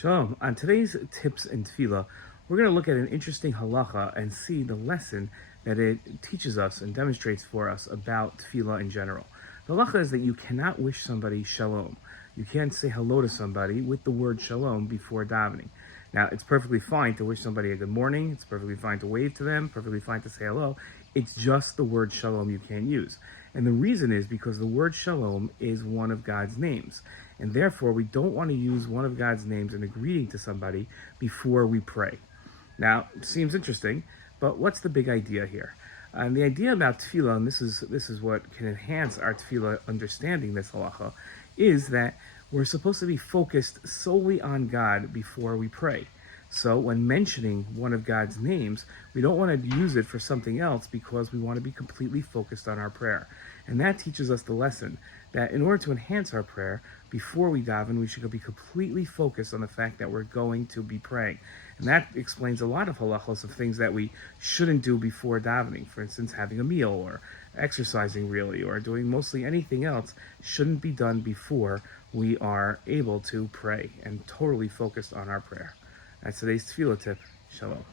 Shalom. On today's tips in Tefila, we're going to look at an interesting halacha and see the lesson that it teaches us and demonstrates for us about Tefila in general. The halacha is that you cannot wish somebody shalom. You can't say hello to somebody with the word shalom before davening. Now, it's perfectly fine to wish somebody a good morning. It's perfectly fine to wave to them. Perfectly fine to say hello. It's just the word shalom you can't use. And the reason is because the word shalom is one of God's names. And therefore, we don't want to use one of God's names in a greeting to somebody before we pray. Now, it seems interesting, but what's the big idea here? And the idea about tefillah, and this is what can enhance our tefillah understanding this halacha, is that we're supposed to be focused solely on God before we pray. So when mentioning one of God's names, we don't want to use it for something else because we want to be completely focused on our prayer. And that teaches us the lesson that in order to enhance our prayer, before we daven, we should be completely focused on the fact that we're going to be praying. And that explains a lot of halachos of things that we shouldn't do before davening. For instance, having a meal or exercising really or doing mostly anything else shouldn't be done before we are able to pray and totally focused on our prayer. That's today's tefillah tip. Shalom.